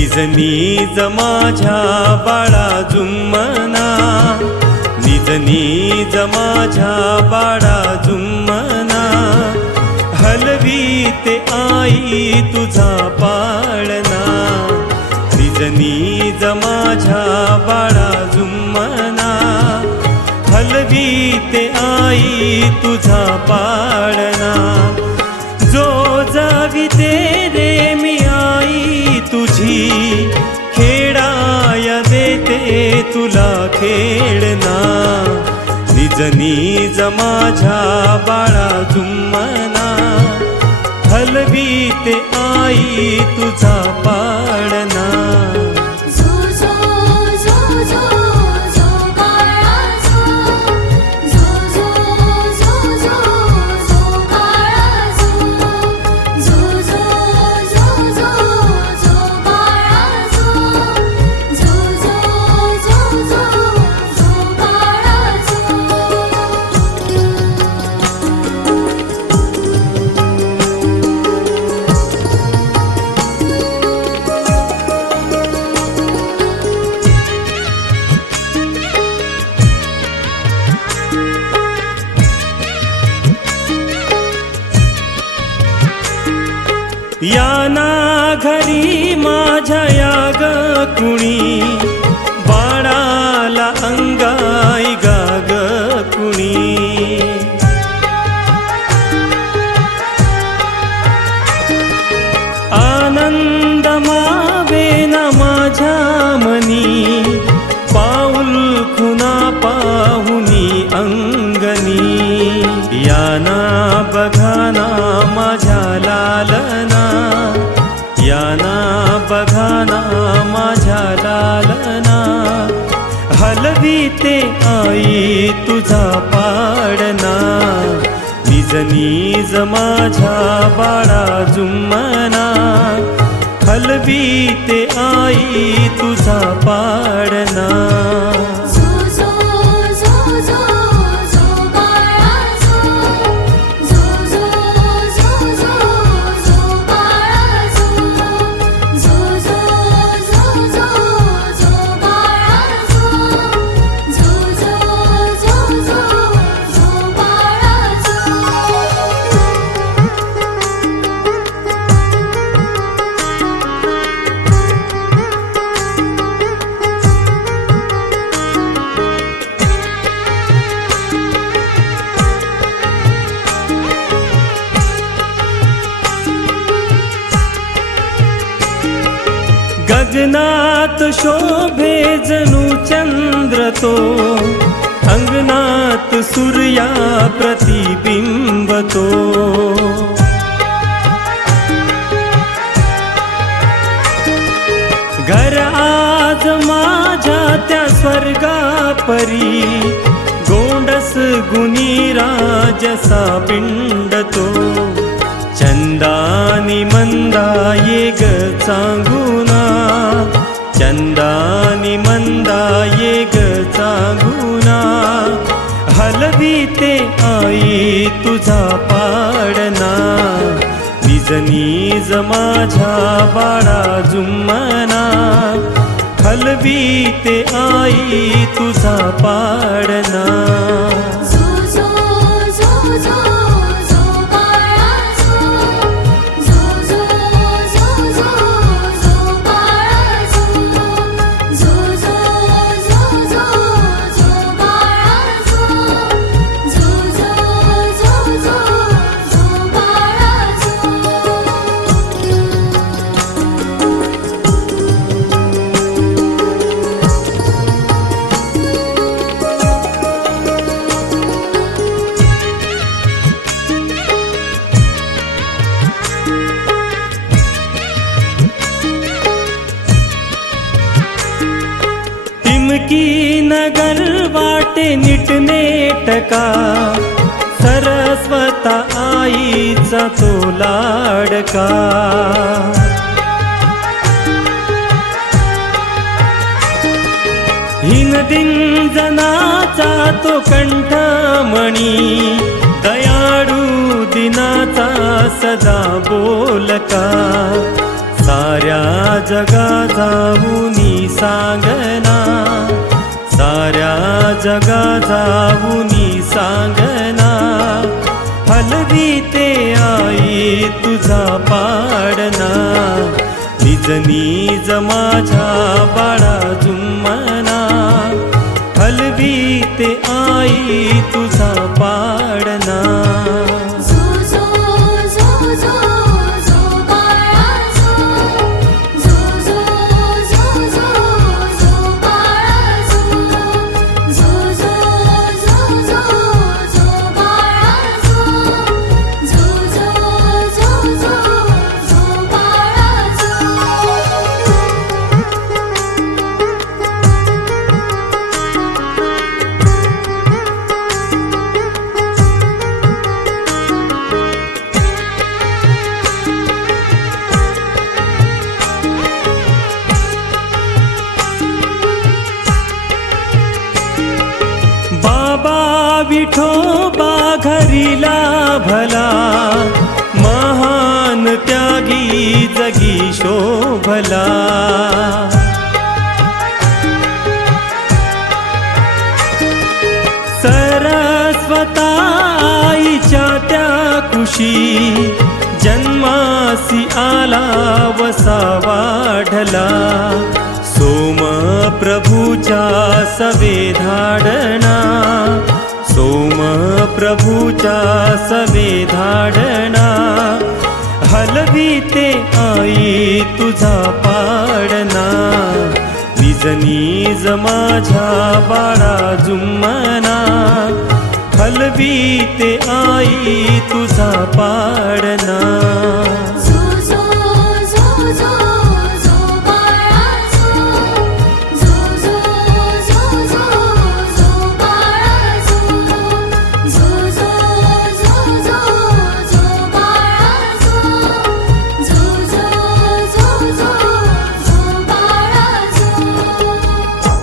निज निज माझ्या बाळा जुम्मना. निज निज माझ्या बाळा जुम्मना. हलवी ते आई तुझा पाळना निज निज माझ्या बाळा जुम्मना. हलवी ते आई तुझा पाळना जनी निज माझ्या बाळा झुम्मना हलवी ते आई तुझा पाळणा. या ना घरी माझ्या या ग कुणी बाळाला अंगाई गा ते आई तुझा पाडना. निज निज माझ्या बाळा जुम्मना. हलवी ते आई तुझा पाडना. नात् शोभे जनु चन्द्रतो अङ्गनात् सूर्या प्रतिबिम्बतो घर आज माझा स्वर्गा परि गोण्डस गुनीराजसा पिण्डतो चन्दानि मन्दा एक सा गु चंदानी मंदा ये ग चांगुना. हलवीते आई तुझा पाडना. निज निज माझ्या बाळा जुम्मना. हलवीते आई तुझा पाडना. की नगर वाटे नीटनेटका सरस्वता आईचा तो लाडका। हिनदिन तो कंठमणी दयाळू दिनाचा सदा बोलका। साऱ्या जगा जाऊनी सांगना। साऱ्या जगा जाऊनी सांगना हलवी ते आई तुझा पाडना निज निज माझ्या बाळा विठोबा घरीला भला महान त्यागी जगी शोभला. सरस्वताईच्या त्या कुशी जन्मासी आला वसा वाढला. सोम प्रभूच्या सवे धाडणा प्रभूच्या सवे धाडणा हलवीते आई तुझा पाडना. निज निज माझ्या बाळा जुम्मना हलवीते आई तुझा पाडना.